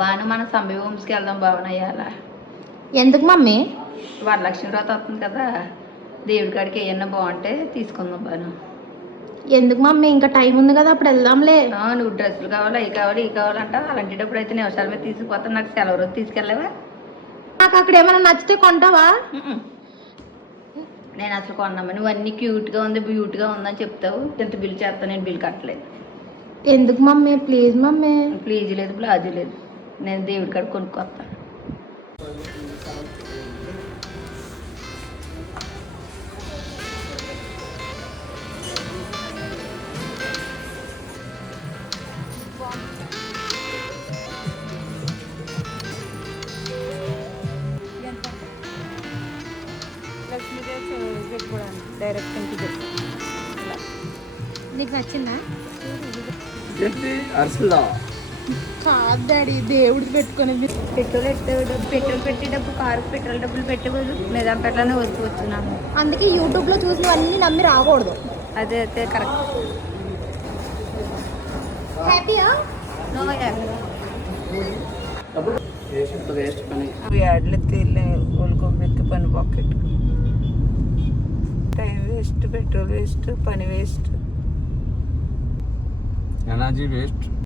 బాను మన సంబి హోమ్స్కి వెళ్దాం భావన అయ్యాల. ఎందుకు మమ్మీ? వరలక్ష్మి వ్రత వస్తుంది కదా, దేవుడి కాడికి ఏమన్నా బాగుంటే తీసుకుందాం బాను. ఎందుకు మమ్మీ? ఇంకా టైం ఉంది కదా, అప్పుడు వెళ్దాంలే. నువ్వు డ్రెస్సులు కావాలి, అవి కావాలి, ఇవి కావాలంట. అలాంటప్పుడు అయితే నేను అవసరం మీద తీసుకుపోతాను. నాకు సెలవు రోజు తీసుకెళ్ళావా? నాకు అక్కడ ఏమైనా నచ్చితే కొంటావా? నేను అసలు కొన్నామని నువ్వు అన్నీ క్యూట్గా ఉంది, బ్యూట్గా ఉందని చెప్తావు. ఎంత బిల్ చేస్తాను, నేను బిల్ కట్టలేదు. ఎందుకు మమ్మీ? Please mummy. ప్లీజ్ లేదు, బ్లాజు లేదు. నేను దేవుడి కాడ కొనుక్కొస్తాను. డైరెక్ట్ నీకు నచ్చిందా? కాదు డాడీ, దేవుడికి పెట్టుకునేది. పెట్రోల్ పెట్టేటప్పుడు కారు పెట్రోల్ డబ్బులు పెట్టేవాళ్ళు నిజాంపేటలోనే వస్తున్నాను. అందుకే యూట్యూబ్లో చూసి అన్నీ నమ్మి రాకూడదు. అదే అయితే కరెక్ట్. హ్యాపీయా? వేస్ట్ పని యాడ్లు ఎత్తి ఒలుకోబెత్తి పని pocket. Time waste, petrol waste, పని వేస్ట్, ఎనర్జీ వేస్ట్.